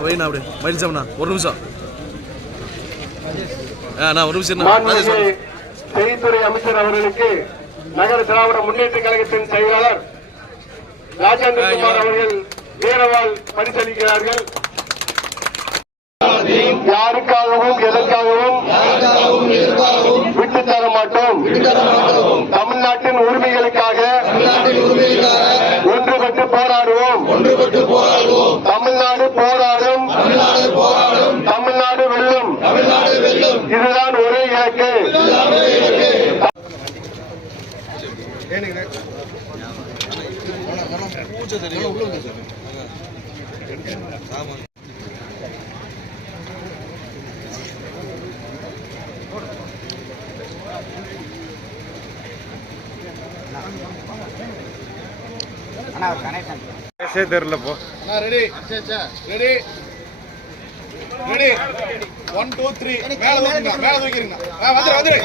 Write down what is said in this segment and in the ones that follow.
வெயினா அமைச்சர் அவர்களுக்கு நகர திராவிட முன்னேற்ற கழகத்தின் செயலாளர் ராஜேந்திர குமார் அவர்கள் வீரவால் பரிசளிக்கிறார்கள். தர மாட்டோம் தமிழ்நாட்டின் உரிமைகளுக்காக ஒன்றுபட்டு போராடுவோம். தமிழ்நாடு போராடும். தமிழ்நாடு வெல்லும். இதுதான் ஒரே இலக்கு. Ready ready ready one two three மேல தூக்கிங்க மேல தூக்கிருங்க வந்துரு வந்துரு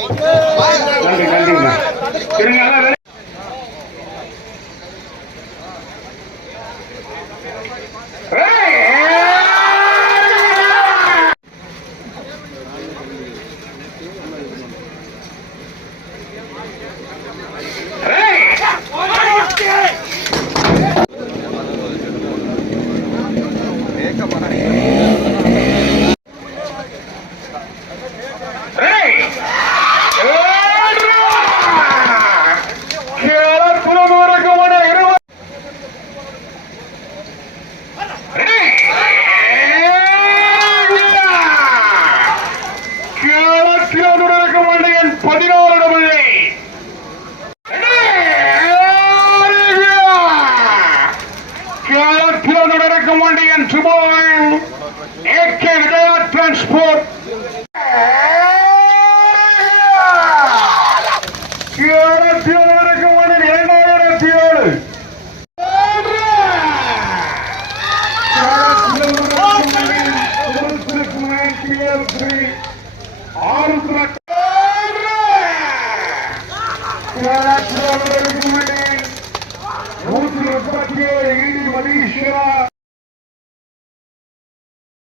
நன்றிங்க இருங்க, எல்லாம் ready? பதினாறு டபுள் சுபாய் ஏகே விஜயா டிரான்ஸ்போர்ட் ಚಾಲಾಕ್ಷ ಗುರುಮಣಿ ಮೂರ್ತಿ ಉತ್ಪತ್ತಿಯ ಈ ಮಲೀಶ್ವರ